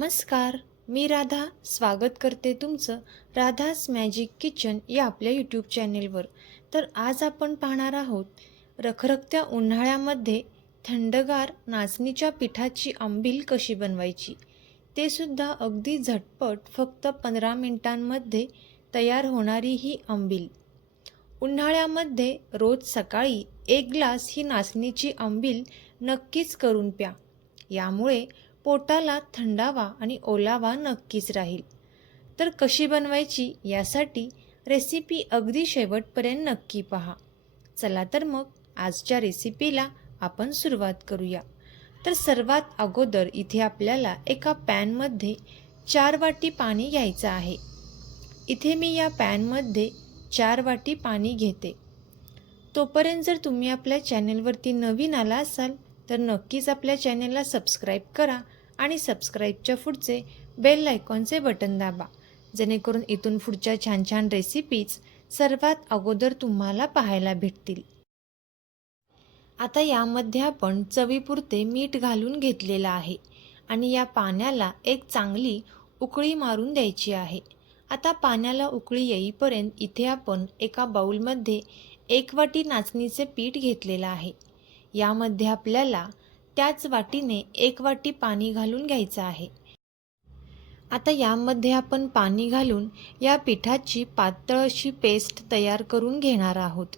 नमस्कार मी राधा. स्वागत करते तुमचं राधाज मॅजिक किचन या आपल्या यूट्यूब चॅनेलवर तर आज आपण पाहणार आहोत रखरखत्या उन्हाळ्यामध्ये थंडगार नाचणीच्या पिठाची आंबील कशी बनवायची? ते सुद्धा अगदी झटपट फक्त पंधरा मिनिटांमध्ये तयार होणारी ही आंबील. उन्हाळ्यामध्ये रोज सकाळी एक ग्लास ही नाचणीची आंबील नक्कीच करून प्या. यामुळे पोटाला थंडावा आणि ओलावा नक्कीच राहील. तर कशी बनवायची यासाठी रेसिपी अगदी शेवटपर्यंत नक्की पहा. चला तर मग आजच्या रेसिपीला आपण सुरुवात करूया. तर सर्वात अगोदर इथे आपल्याला एका पॅनमध्ये चार वाटी पाणी घ्यायचं आहे. इथे मी या पॅनमध्ये चार वाटी पाणी घेते. तोपर्यंत जर तुम्ही आपल्या चॅनेलवरती नवीन आला असाल तर नक्कीच आपल्या चॅनेलला सबस्क्राईब करा आणि सबस्क्राईबच्या पुढचे बेल आयकॉनचे बटन दाबा जेणेकरून इथून पुढच्या छान छान रेसिपीज सर्वात अगोदर तुम्हाला पाहायला भेटतील. आता यामध्ये आपण चवीपुरते मीठ घालून घेतलेलं आहे आणि या पाण्याला एक चांगली उकळी मारून द्यायची आहे. आता पाण्याला उकळी येईपर्यंत इथे आपण एका बाऊलमध्ये एक वाटी नाचणीचे पीठ घेतलेलं आहे. यामध्ये आपल्याला त्याच वाटीने एक वाटी पाणी घालून घ्यायचं आहे. आता यामध्ये आपण पाणी घालून या पिठाची पातळ अशी पेस्ट तयार करून घेणार आहोत.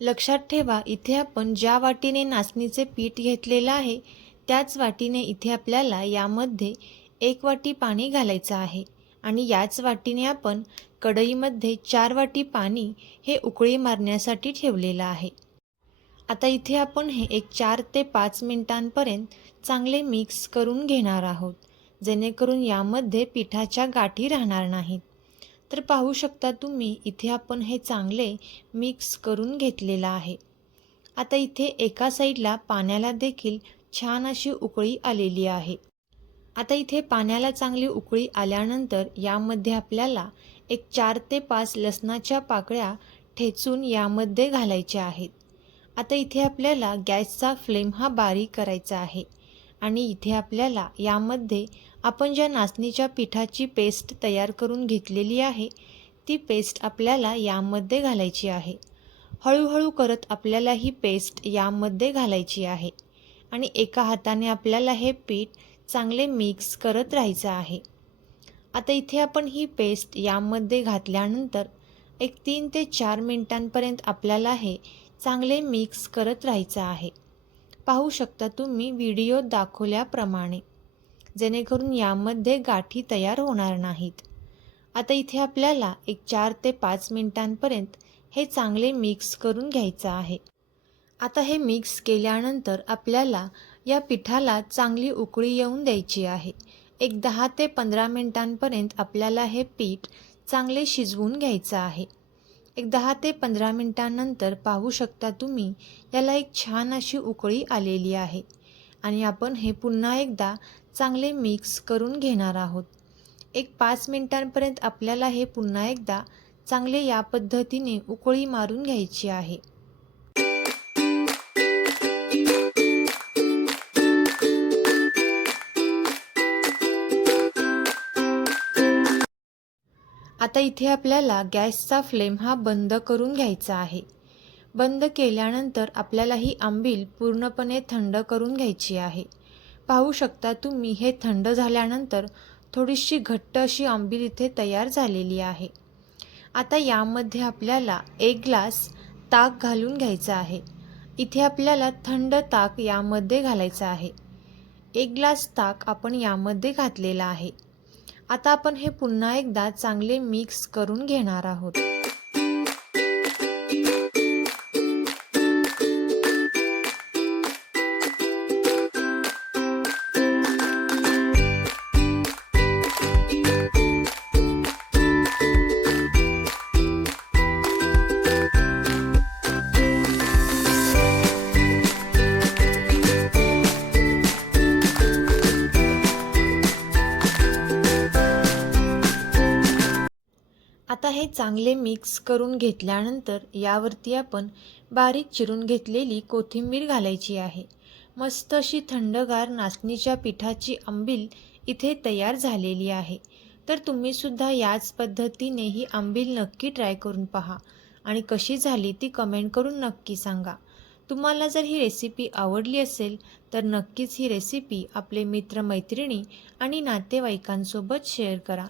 लक्षात ठेवा इथे आपण ज्या वाटीने नाचणीचे पीठ घेतलेलं आहे त्याच वाटीने इथे आपल्याला यामध्ये एक वाटी पाणी घालायचं आहे आणि याच वाटीने आपण कढईमध्ये चार वाटी पाणी हे उकळी मारण्यासाठी ठेवलेलं आहे. आता इथे आपण हे एक चार ते पाच मिनिटांपर्यंत चांगले मिक्स करून घेणार आहोत जेणेकरून यामध्ये पिठाच्या गाठी राहणार नाहीत. तर पाहू शकता तुम्ही इथे आपण हे चांगले मिक्स करून घेतलेलं आहे. आता इथे एका साईडला पाण्याला देखील छान अशी उकळी आलेली आहे. आता इथे पाण्याला चांगली उकळी आल्यानंतर यामध्ये आपल्याला एक चार ते पाच लसणाच्या पाकळ्या ठेचून यामध्ये घालायच्या आहेत. आता इथे आपल्याला गॅसचा फ्लेम हा बारीक करायचा आहे. आणि इथे आपल्याला यामध्ये आपण ज्या नाचणीच्या पिठाची पेस्ट तयार करून घेतलेली आहे ती पेस्ट आपल्याला यामध्ये घालायची आहे. हळूहळू करत आपल्याला ही पेस्ट यामध्ये घालायची आहे. आणि एका हाताने आपल्याला हे पीठ चांगले मिक्स करत राहायचं आहे. आता इथे आपण ही पेस्ट यामध्ये घातल्यानंतर एक तीन ते चार मिनिटांपर्यंत आपल्याला हे चांगले मिक्स करत राहायचं आहे. पाहू शकता तुम्ही व्हिडिओ दाखवल्याप्रमाणे जेणेकरून यामध्ये गाठी तयार होणार नाहीत. आता इथे आपल्याला एक चार ते पाच मिनिटांपर्यंत हे चांगले मिक्स करून घ्यायचं आहे. आता हे मिक्स केल्यानंतर आपल्याला या पिठाला चांगली उकळी येऊन द्यायची आहे. एक दहा ते पंधरा मिनिटांपर्यंत आपल्याला हे पीठ चांगले शिजवून घ्यायचं आहे. एक दहा ते पंधरा मिनटांनंतर पाहू शकता तुम्ही याला एक छान अशी उकळी आलेली आहे. आणि आपण हे पुन्हा एकदा चांगले मिक्स करून घेणार आहोत. एक पाच मिनटांपर्यंत आपल्याला हे पुन्हा एकदा चांगले या पद्धतीने उकळी मारून घ्यायची आहे. आता इथे आपल्याला गॅसचा फ्लेम हा बंद करून घ्यायचा आहे. बंद केल्यानंतर आपल्याला ही आंबील पूर्णपणे थंड करून घ्यायची आहे. पाहू शकता तुम्ही हे थंड झाल्यानंतर थोडीशी घट्ट अशी आंबील इथे तयार झालेली आहे. आता यामध्ये आपल्याला एक ग्लास ताक घालून घ्यायचा आहे. इथे आपल्याला थंड ताक यामध्ये घालायचं आहे. एक ग्लास ताक आपण यामध्ये घातलेला आहे. आता आपण हे पुन्हा एकदा चांगले मिक्स करून घेणार आहोत. आता हे चांगले मिक्स करून घेतल्यानंतर यावरती आपण बारीक चिरून घेतलेली कोथिंबीर घालायची आहे. मस्त अशी थंडगार नाचणीच्या पिठाची आंबील इथे तयार झालेली आहे. तर तुम्हीसुद्धा याच पद्धतीने ही आंबील नक्की ट्राय करून पहा आणि कशी झाली ती कमेंट करून नक्की सांगा. तुम्हाला जर ही रेसिपी आवडली असेल तर नक्कीच ही रेसिपी आपले मित्रमैत्रिणी आणि नातेवाईकांसोबत शेअर करा.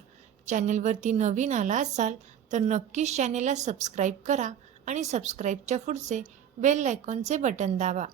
चॅनेलवरती नवीन आला असाल तर नक्कीच चॅनेलला सबस्क्राईब करा आणि सबस्क्राईबच्या पुढचे बेल आयकॉनचे बटन दाबा.